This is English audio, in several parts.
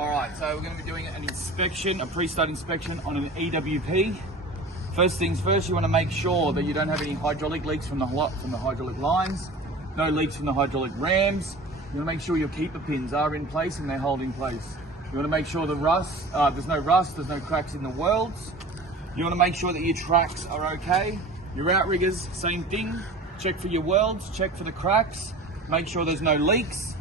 Alright, so we're going to be doing an inspection, a pre-start inspection on an EWP. First things first, you want to make sure that you don't have any hydraulic leaks from the hydraulic lines, no leaks from the hydraulic rams. You want to make sure your keeper pins are in place and they're held in place. You want to make sure there's no rust, there's no cracks in the welds. You want to make sure that your tracks are okay. Your outriggers, same thing. Check for your welds, check for the cracks, make sure there's no leaks.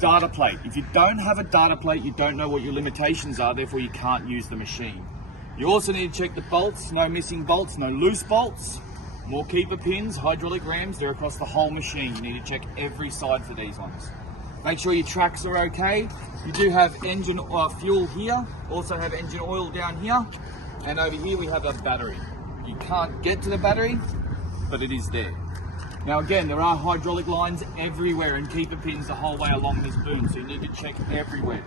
Data plate. If you don't have a data plate, you don't know what your limitations are, therefore you can't use the machine. You also need to check the bolts, no missing bolts, no loose bolts. More keeper pins, hydraulic rams, they're across the whole machine. You need to check every side for these ones. Make sure your tracks are okay. You do have engine fuel here, also have engine oil down here, and over here we have a battery. You can't get to the battery, but it is there. Now again, there are hydraulic lines everywhere and keeper pins the whole way along this boom, so you need to check everywhere.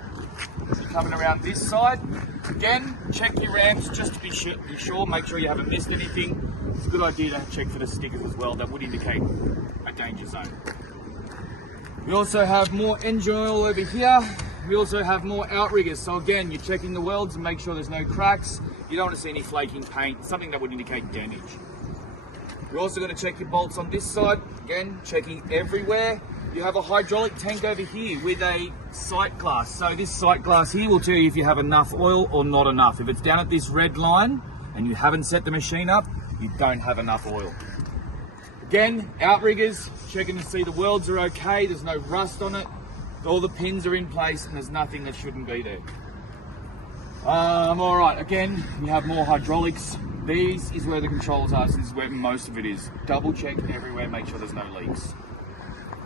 So you're coming around this side, again, check your rams just to be sure, make sure you haven't missed anything. It's a good idea to check for the stickers as well, that would indicate a danger zone. We also have more engine oil over here. We also have more outriggers, so again, you're checking the welds and make sure there's no cracks. You don't want to see any flaking paint, something that would indicate damage. You're also going to check your bolts on this side, again, checking everywhere. You have a hydraulic tank over here with a sight glass. So this sight glass here will tell you if you have enough oil or not enough. If it's down at this red line and you haven't set the machine up, you don't have enough oil. Again, outriggers, checking to see the welds are okay, there's no rust on it, all the pins are in place and there's nothing that shouldn't be there. Alright, again, you have more hydraulics. These is where the controls are, so this is where most of it is. Double check everywhere, make sure there's no leaks.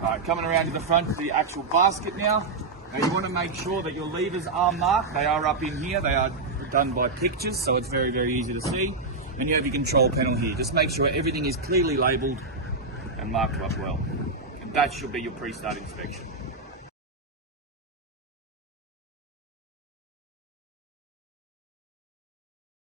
Alright, coming around to the front to the actual basket now. Now you want to make sure that your levers are marked. They are up in here, they are done by pictures, so it's very, very easy to see. And you have your control panel here. Just make sure everything is clearly labelled and marked up well. And that should be your pre-start inspection.